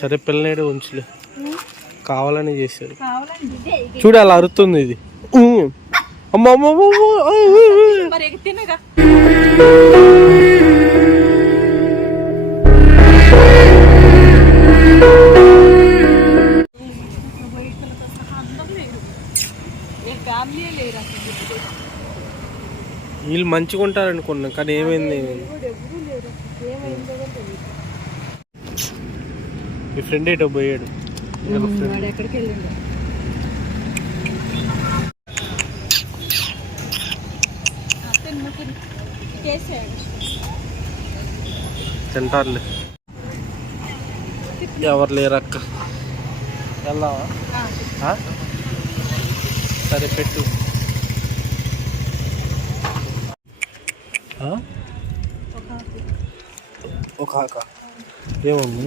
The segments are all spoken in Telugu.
సరే పిల్లనేడు ఉంచులే. కావాలని చేశారు చూడు అలా అరుతుంది ఇది. అమ్మ అమ్మ వీళ్ళు మంచిగా ఉంటారు అనుకున్నాం కానీ ఏమైంది? ఏమైంది ఇప్పుడు ఎవరూ లేరు ఏమైందో కూడా తెలియదు మీ ఫ్రెండ్ ఏటో పోయాడు. ఎక్కడికి వెళ్ళిండు? తింటారులే. ఎవరు లేరు అక్క వెళ్దామా? ఆ? సరే పెట్టు? ఒక ఆక. ఏమమ్మి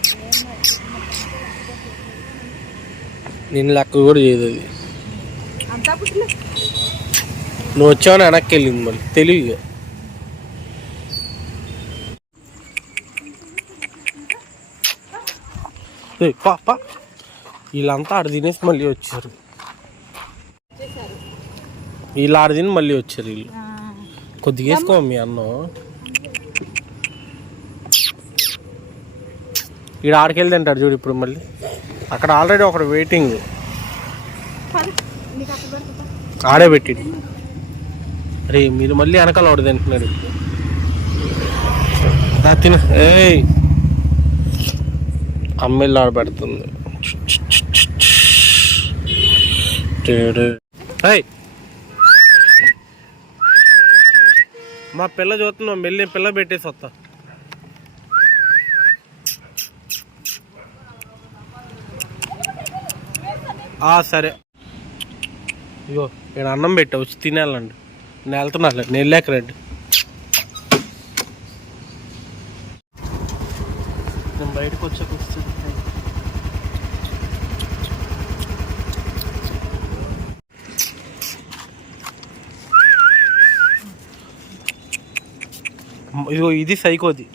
నేను లెక్క కూడా చేయదు అది. నువ్వు వచ్చావని వెనక్కి వెళ్ళింది మళ్ళీ తెలివిగా ఏయ్, పా పా. వీళ్ళంతా ఆడ తినేసి మళ్ళీ వచ్చారు. వీళ్ళు ఆడ తిని మళ్ళీ వచ్చారు వీళ్ళు. కొద్దిగా వేసుకో మీ అన్నం. ఈడ ఆడికెళ్ళి తింటాడు చూడు ఇప్పుడు మళ్ళీ. అక్కడ ఆల్రెడీ ఒకడు వెయిటింగ్ ఆడే పెట్టి అరే మీరు మళ్ళీ వెనకాల ఒకటి తింటున్నాడు. తిన. ఏయ్. అమ్మెల్లి ఆడ పెడుతుంది. టేడు. ఏయ్ మా పిల్ల చూస్తున్నాం మెల్లి పిల్ల పెట్టేసి వస్తా. సరే. ఇగో నేను అన్నం పెట్టా వచ్చి తినేయాలండి. నేను వెళ్తున్నాను నేను వెళ్ళాక రండి. నేను బయటకు వచ్చాక వస్తుంది ఇదిగో ఇది సైకోది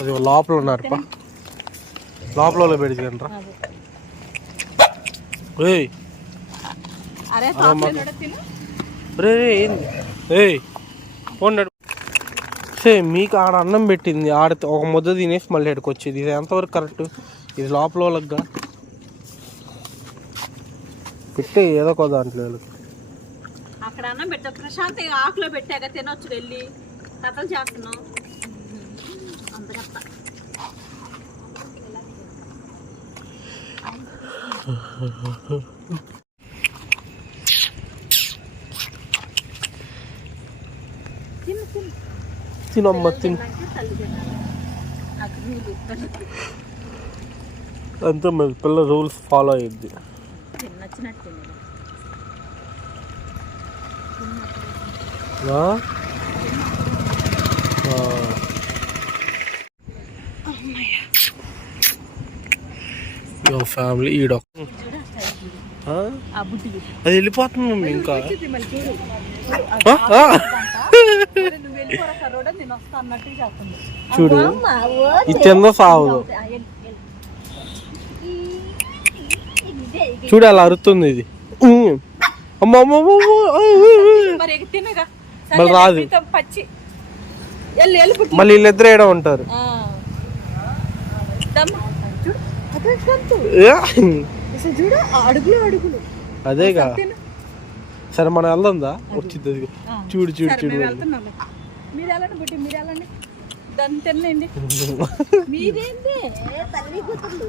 అది. లోపల ఉన్నారు లోపల పెడితే తినరా ఏయ్ అరే అమ్మ. తాపలేనోడా తిను రే రే, ఏంది? ఏయ్ పోన్నాడు సే మీకు ఆడ అన్నం పెట్టింది ఆడ ఒక ముద్ద తినేసి మళ్ళీ ఇక్కడికి వచ్చేది. ఇది ఎంతవరకు కరెక్ట్? ఇది లోపల వాళ్ళకి పెట్టే ఏదో ఒక దాంట్లో వీళ్ళకి. అక్కడ అన్నం పెట్టా ప్రశాంత్ ఆకులో పెట్టాక తినొచ్చు వెళ్ళి. కథలు చేస్తున్నాం అందుకత్త తిను తిను తినమ్మ తిను. అంతే మరి పిల్ల రూల్స్ ఫాలో అయ్యిద్ది నచ్చినట్టు ఆ? ఆ. యో ఫ్యామిలీ ఈడ అది వెళ్ళిపోతుంది మమ్మీ ఇంకా చూడు. అన్నట్టు చేస్తుంది. చూడు. అలా అరుతుంది ఇది. మళ్ళీ రాదు. మళ్ళీ వీళ్ళిద్దరు ఏడ ఉంటారు. చూడు అడుగులు అడుగులు. అదేగా. సరే మనం వెళ్దాందా? వచ్చింది. చూడు చూడు చూడు మేము వెళ్తున్నాం. మీరు వెళ్ళండి బుట్టి మీరు వెళ్ళండి. దాన్ని తినండి మీరేంటి తల్లి కూతుళ్ళు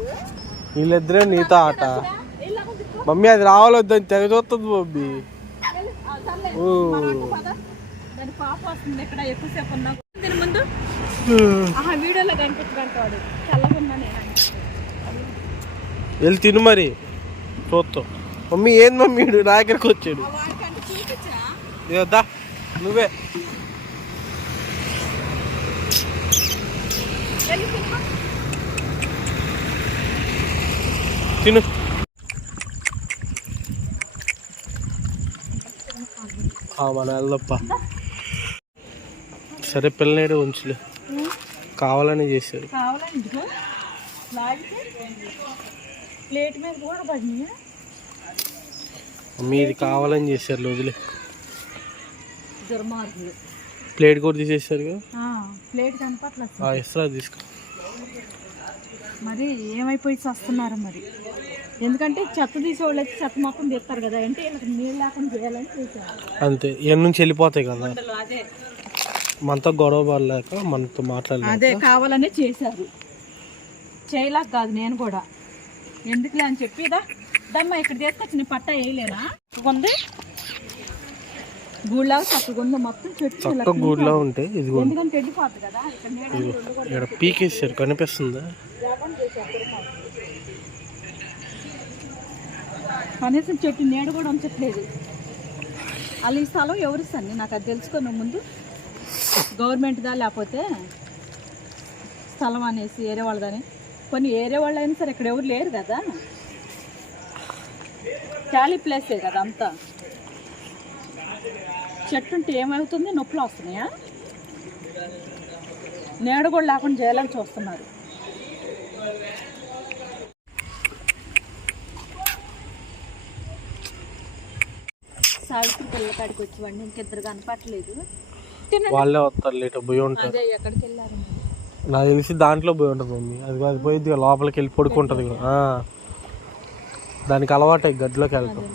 వీళ్ళిద్దరే నీతో ఆట. మమ్మీ అది రావాలొద్దని తెగ చూస్తుంది మమ్మీ ముందు. వీడియోలో కనిపించడానికి వాడు చల్లగా ఉన్నా నేను వెళ్ళి తిను మరి. చూస్తాం మమ్మీ ఏంది మమ్మీ నా దగ్గరకు వచ్చాడు. ఇదో నువ్వే. తిను. మన వెళ్ళప్ప సరే పిల్లనేడు ఉంచులే. కావాలని చేశారు ప్లేట్ మీద కూడా పడినాయి. ఇది కావాలని చేశారు దుర్మార్గులు. ప్లేట్ కూడా తీసేశారు కదా? ప్లేట్ కనపట్లేదు ఆ, ఇస్త్రా తీసుకో. మరి ఏమైపోయి వస్తున్నారు మరి? ఎందుకంటే చెత్త తీసేవాళ్ళు అయితే చెత్త మొత్తం తీస్తారు కదా అంటే వీళ్ళకి నీళ్ళు లేకుండా చేయాలని చేశారు. అంతే. ఎన్ని నుంచి వెళ్ళిపోతాయి కదా? మనతో గొడవ పడలేక మనతో మాట్లాడలేక. అదే కావాలనే చేశారు. చేయలేక కాదు నేను కూడా. ఎందుకులే అని చెప్పి దమ్మ ఇక్కడ తీసుకొచ్చి నీ పట్ట వేయలేనా? ఉంది గూళ్ళగా చక్కగా ఉంది మొత్తం చెట్టు చక్క ఉంటే ఇది ఎందుకంటే ఎండిపోతుంది కదా. ఇక్కడ నీడ ఉంది, కూడా ఇక్కడ పీకేసారు కనిపిస్తుందా. కనీసం చెట్టు నీడ కూడా ఉంచట్లేదు. వాళ్ళు ఈ స్థలం ఎవరు ఇస్తాను నాకు అది తెలుసుకున్న ముందు. గవర్నమెంట్దా లేకపోతే స్థలం అనేసి ఏరే వాళ్ళదని. కొన్ని ఏరే వాళ్ళు అయినా సరే ఇక్కడ ఎవరు లేరు కదా. ఖాళీ ప్లేసే కదా అంతా. చెట్టు ఉంటే ఏమవుతుంది? నొప్పులు వస్తున్నాయా? నీడ కూడా లేకుండా చేయాలని చూస్తున్నారు. సావిత్రి పిల్లల కాడికి వచ్చి వాడిని ఇంకిద్దరు కనపట్లేదు వాళ్ళే వస్తారు లేట పోయి ఉంటారు. అదే ఎక్కడికి వెళ్ళారు? నాకు తెలిసి దాంట్లో పోయి ఉంటుంది మమ్మీ. అది అది పోయిద్ది లోపలికి వెళ్ళి పడుకుంటుంది దానికి అలవాటు గడ్డిలోకి వెళ్తాం.